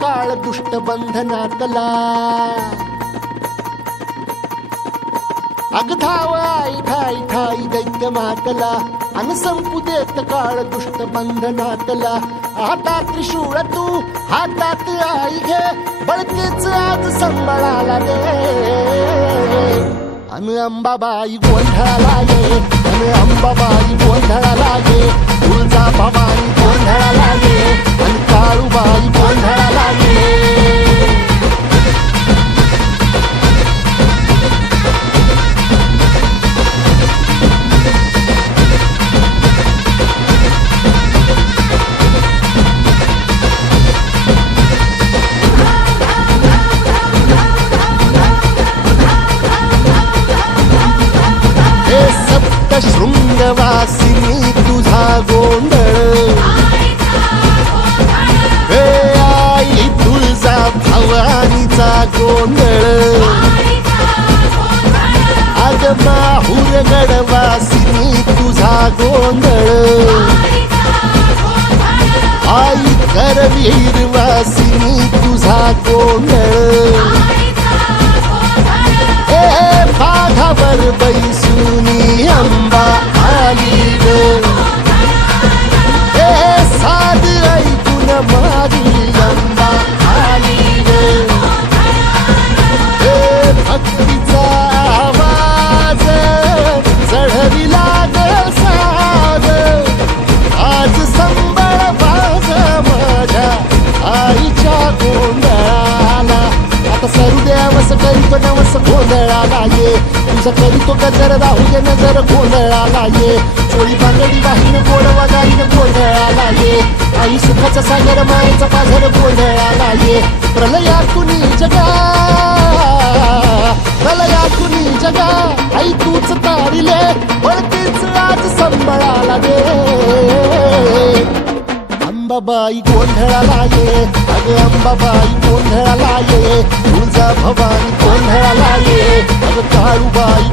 काळ दुष्ट बंधनातला अग धाव आई ठाई ठाई दैत्य मातला अन संपू देत काळ दुष्ट बंधनातला हातात त्रिशूळ तू हातात आई घे बळकेच आज संबळाला दे अन अंबाबाई गोंधळाला ये अन अंबाबाई गोंधळाला ये तुळजा भवानी गोंधळाला ये अन काळूबाई गोंधळाला ये शृंगवासिनी तुझा गोंधळ हे आई तुळजा भवानीचा गोंधळ अग माहूर गडवासिनी तुझा गोंधळ आई करवीर वासिनी तुझा गोंधळ बाघावर बैसुनी अंबा आली ग साध ऐकून माझी अंबा आली ग भक्तीचा आवाज चढविला ग साज आज संबळ बाज माझ्या आईच्या गोंधळाला आता सरू द्यावस करीतो नवस गोंधळाला ये तुझं करीतो गजर राहू दे नजर गोंधळाला ये चोळी बांगडी वाहीन गोडवा गाईन गोंधळाला ये आई सुखाचा सागर मायेचा पाझर गोंधळाला ये प्रलयातुनी जगा आई तूच तारिले बळतीच आज संबळाला दे अंबाबाई गोंधळाला ये अग अंबाबाई गोंधळाला ये तुळजा भवानी गोंधळाला ये अग काळूबाई